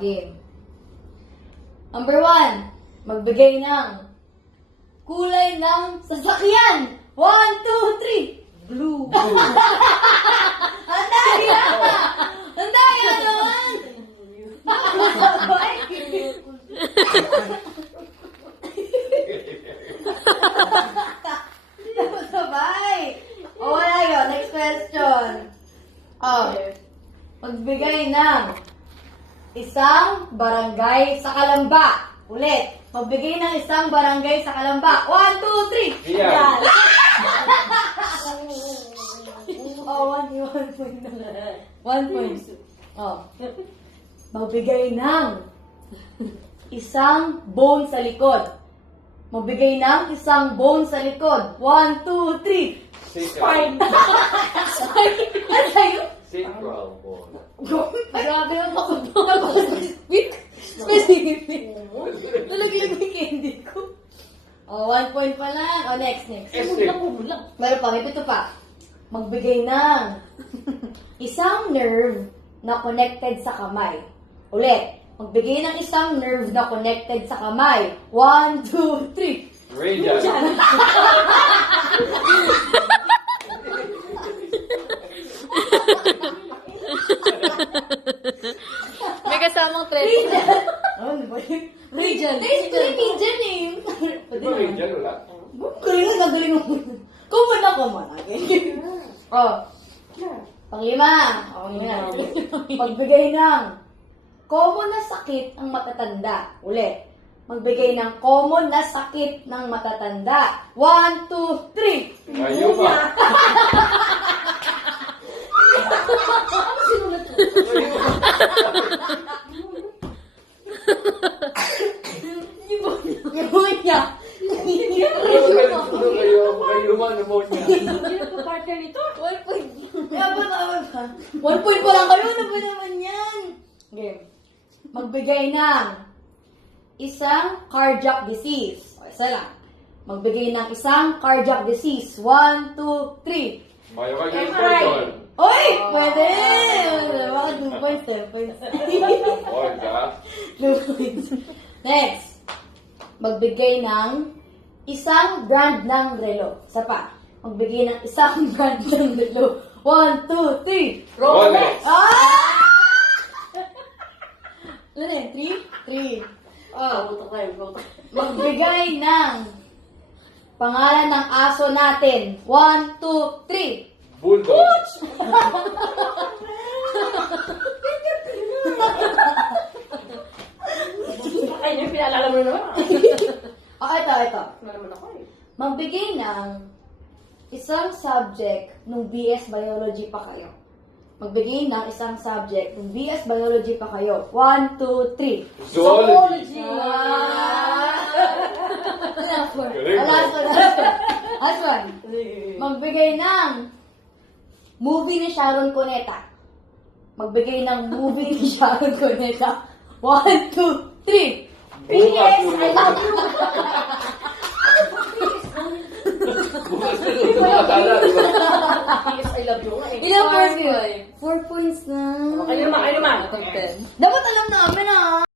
Game. Number 1, magbigay ng kulay ng sasakyan. 1, 2, 3. Blue. Ang daya! Ang daya naman! Sabay! O, wala yun. Next question. Magbigay ng isang barangay sa Kalamba. Ulit. Magbigay ng isang barangay sa Kalamba. 1, 2, 3. Yeah. One point na. 1 point. Magbigay ng isang bone sa likod. Magbigay ng isang bone sa likod. 1, 2, 3. Spine. Ano sa'yo? Sacral bone. Grabe ang specific. Nalagay mo yung candy ko. 1 point pa lang. Next. Meron pa, may pito pa. Magbigay ng isang nerve na connected sa kamay. Ulit. Magbigay ng isang nerve na connected sa kamay. 1, 2, 3. Radial. May kasamang thread. Ano ba yun? Region. Region eh. Pwede Diba naman. radial wala? Galing mo. Common na common. Panglima. Magbigay ng common na sakit ang matatanda. Ulit. Magbigay ng common na sakit ng matatanda. 1, 2, 3. Ayaw pa. Pneumonia. Kayo man, pneumonia. Partner nito. 1 point. 1 point pa lang kayo. Ano ba naman yan? Game. Magbigay ng isang cardiac disease. Isa lang. Magbigay ng isang cardiac disease. 1, 2, 3. Myocardial. Oy! Pwede! Baka 2 points, 10 points. Oy, ka? 2 points. Next. Magbigay ng isang brand ng relo. Isa pa. Magbigay ng isang brand ng relo. 1, 2, 3. Rolex. Ano na yun? 3? 3. Magbigay ng pangalan ng aso natin. 1, 2, 3. Bulldog. Ay, yung pinaalala mo naman. Ito. Wala naman ako eh. Magbigay ng isang subject nung BS Biology pa kayo. Magbigay ng isang subject nung BS Biology pa kayo. 1, 2, 3. Zoology. Last one. Magbigay ng movie ni Sharon Cuneta. Magbigay ng movie ni Sharon Cuneta. 1, 2, 3. Bukas I mo. love you. Bukas mo ito makatala, di ba? Yes, I love you nga eh. Ilang points yun? 4 points na. Kayo naman. Dapat alam namin.